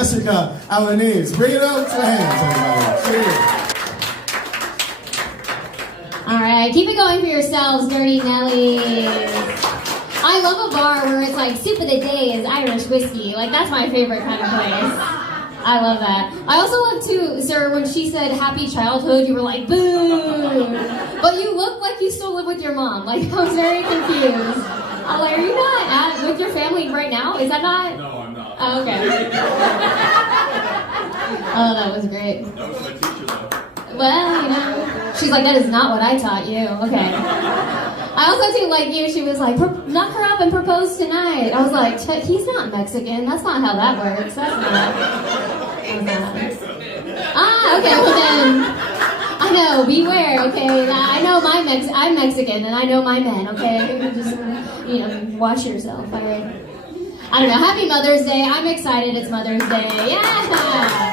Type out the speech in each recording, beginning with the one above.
Jessica Alaniz. Bring it up to hands, everybody. Cheers. All right, keep it going for yourselves, Dirty Nelly. I love a bar where it's like soup of the day is Irish whiskey. Like, that's my favorite kind of place. I love that. I also love too, sir, when she said happy childhood, you were like, boo. But you look like you still live with your mom. Like, I was very confused. I'm like, are you not with your family right now? Is that not? No, I'm not. Oh, okay. Oh, that was great. That was my teacher, though. Well, you know, she's like, that is not what I taught you. Okay. I also too, like you, she was like, knock her up and propose tonight. I was like, he's not Mexican. That's not how that works. That's not. Okay, well then, I know, beware, okay? I know I'm Mexican, and I know my men, okay? Just, watch yourself, all right? I don't know, happy Mother's Day. I'm excited it's Mother's Day. Yeah!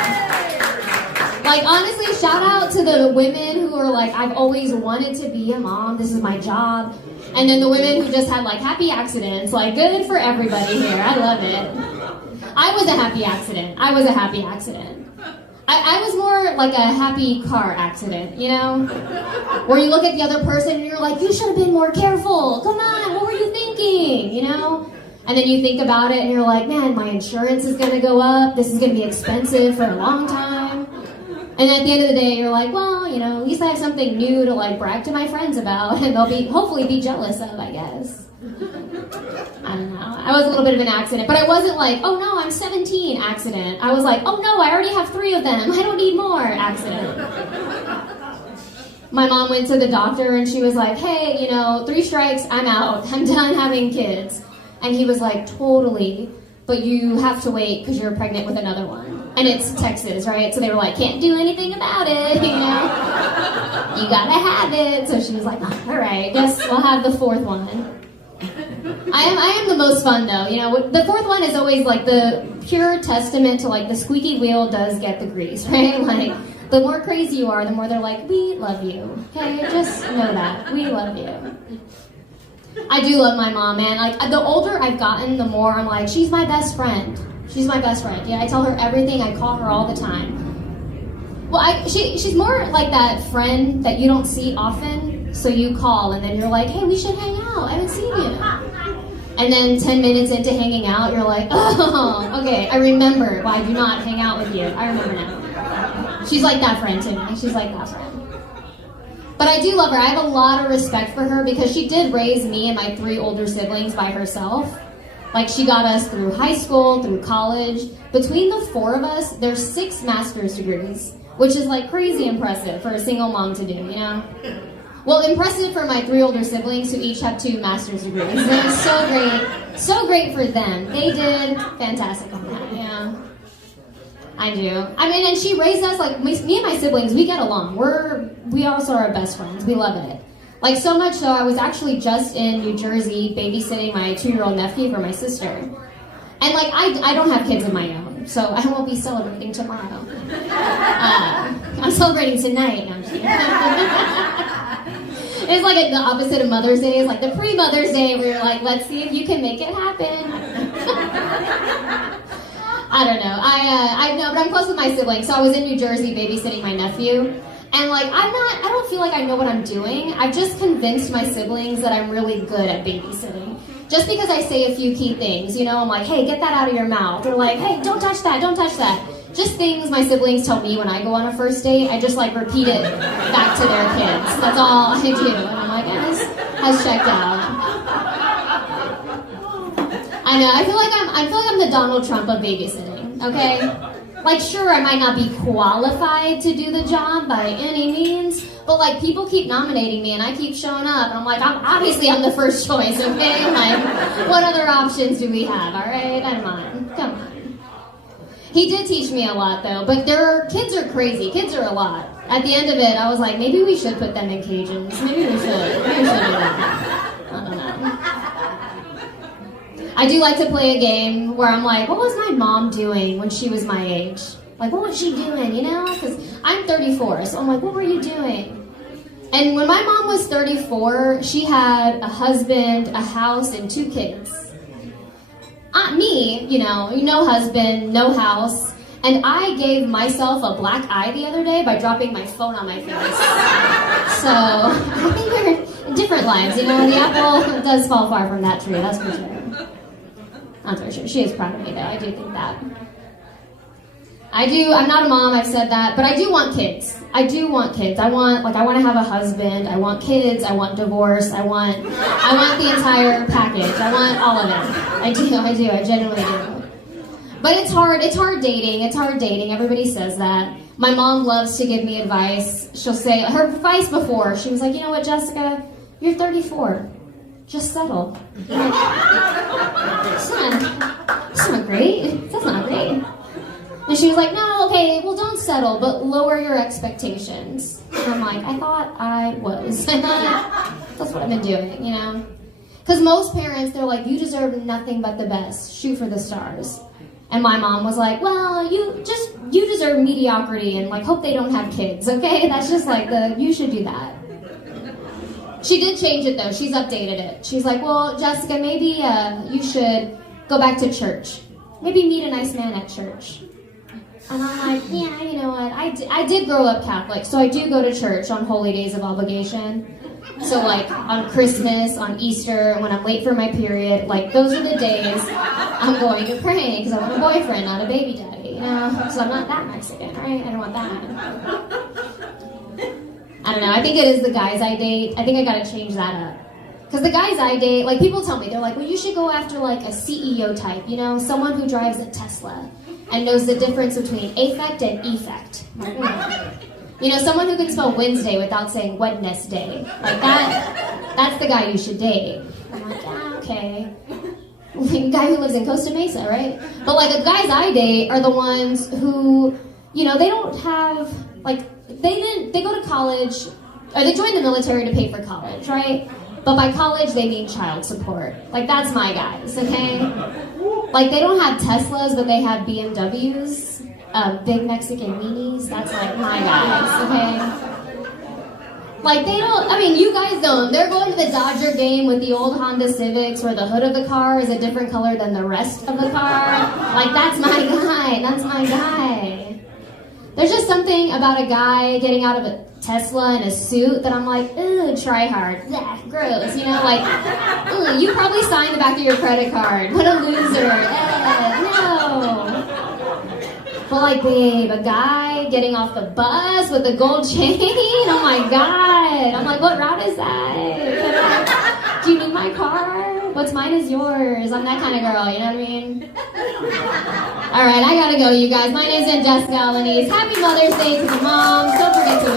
Like, honestly, shout out to the women who are like, I've always wanted to be a mom. This is my job. And then the women who just had, like, happy accidents. Like, good for everybody here. I love it. I was a happy accident. I was more like a happy car accident, you know? Where you look at the other person and you're like, you should have been more careful. Come on, what were you thinking, you know? And then you think about it and you're like, man, my insurance is going to go up. This is going to be expensive for a long time. And at the end of the day, you're like, well, at least I have something new to, like, brag to my friends about, and they'll hopefully be jealous of, I guess. I don't know. I was a little bit of an accident, but I wasn't like, oh no, I'm 17 accident. I was like, oh no, I already have 3 of them. I don't need more accident. My mom went to the doctor and she was like, hey, 3 strikes, I'm out. I'm done having kids. And he was like, totally, but you have to wait because you're pregnant with another one. And it's Texas, right? So they were like, can't do anything about it, You gotta have it. So she was like, all right, guess we'll have the 4th one. I am the most fun, though. The 4th one is always like the pure testament to, like, the squeaky wheel does get the grease, right? Like, the more crazy you are, the more they're like, we love you, okay? Just know that. We love you. I do love my mom, man. Like, the older I've gotten, the more I'm like, she's my best friend. She's my best friend. Yeah, I tell her everything. I call her all the time. Well, she's more like that friend that you don't see often, so you call, and then you're like, hey, we should hang out. I haven't seen you. And then 10 minutes into hanging out, you're like, oh, okay, I remember why I do not hang out with you. I remember now. She's like that friend to me. She's like that friend. But I do love her. I have a lot of respect for her because she did raise me and my 3 older siblings by herself. Like, she got us through high school, through college. Between the 4 of us, there's 6 master's degrees, which is, like, crazy impressive for a single mom to do, Well, impressive for my 3 older siblings who each have 2 master's degrees. It was so great. So great for them. They did fantastic on that, yeah. I do. I mean, and she raised us, like, me and my siblings, we get along. We also are best friends. We love it. Like, so much so, I was actually just in New Jersey babysitting my 2-year-old nephew for my sister. And, like, I don't have kids of my own, so I won't be celebrating tomorrow. I'm celebrating tonight. No, I'm just kidding. It's like the opposite of Mother's Day. It's like the pre-Mother's Day where you're like, let's see if you can make it happen. I don't know. I know, but I'm close with my siblings. So I was in New Jersey babysitting my nephew. And, like, I don't feel like I know what I'm doing. I've just convinced my siblings that I'm really good at babysitting. Just because I say a few key things, I'm like, hey, get that out of your mouth. Or like, hey, don't touch that, don't touch that. Just things my siblings tell me when I go on a first date. I just, like, repeat it back to their kids. That's all I do. And I'm like, yes, has checked out. I know, I feel like I'm the Donald Trump of babysitting, okay? Like, sure, I might not be qualified to do the job by any means, but, like, people keep nominating me and I keep showing up. And I'm like, I'm the first choice, okay? Like, what other options do we have, all right? Come on. He did teach me a lot, though, but kids are crazy. Kids are a lot. At the end of it, I was like, maybe we should put them in cages. Maybe we should do that. I don't know. I do like to play a game where I'm like, what was my mom doing when she was my age? Like, what was she doing, Because I'm 34, so I'm like, what were you doing? And when my mom was 34, she had a husband, a house, and 2 kids. Me, no husband, no house, And I gave myself a black eye the other day by dropping my phone on my face. So I think we're in different lives, you know. The apple does fall far from that tree, that's for sure. That's for sure. She is proud of me, though. I do think that. I'm not a mom, I've said that, but I do want kids. I do want kids. I want to have a husband. I want kids. I want divorce. I want the entire package. I want all of it. I do. I genuinely do. But it's hard dating. It's hard dating. Everybody says that. My mom loves to give me advice. She'll say, her advice before, she was like, you know what, Jessica, you're 34. Just settle. I'm like, that's not great. That's not great. And she was like, no, okay, well, don't settle, but lower your expectations. And I'm like, I thought I was. That's what I've been doing, you know? Because most parents, they're like, you deserve nothing but the best. Shoot for the stars. And my mom was like, well, you deserve mediocrity and, like, hope they don't have kids, okay? That's just like you should do that. She did change it, though. She's updated it. She's like, well, Jessica, maybe you should go back to church. Maybe meet a nice man at church. And I'm like, yeah, you know what, I did grow up Catholic, so I do go to church on holy days of obligation. So, like, on Christmas, on Easter, when I'm late for my period, like, those are the days I'm going to pray, because I want a boyfriend, not a baby daddy, you know? So I'm not that Mexican, right? I don't want that. I don't know, I think it is the guys I date. I think I gotta change that up. Because the guys I date, like, people tell me, they're like, well, you should go after, like, a CEO type, you know? Someone who drives a Tesla and knows the difference between affect and effect. You know, someone who can spell Wednesday without saying Wednesday. Like that's the guy you should date. I'm like, yeah, okay. The guy who lives in Costa Mesa, right? But like the guys I date are the ones who, you know, they don't have, like, they go to college, or they join the military to pay for college, right? But by college, they mean child support. Like, that's my guys, okay? Like, they don't have Teslas, but they have BMWs, big Mexican weenies. That's, like, my guys, okay? Like, they don't, I mean, you guys don't. They're going to the Dodger game with the old Honda Civics where the hood of the car is a different color than the rest of the car. Like, that's my guy. That's my guy. There's just something about a guy getting out of a Tesla in a suit that I'm like, ooh, try hard. Blech, gross, you know, like, ooh, you probably signed the back of your credit card. What a loser. No. But like, babe, a guy getting off the bus with a gold chain, oh my God. I'm like, what route is that? Do you need my car? What's mine is yours. I'm that kind of girl, you know what I mean? All right, I gotta go, you guys. My name's Jessica Alanis. Happy Mother's Day to the moms. Don't forget to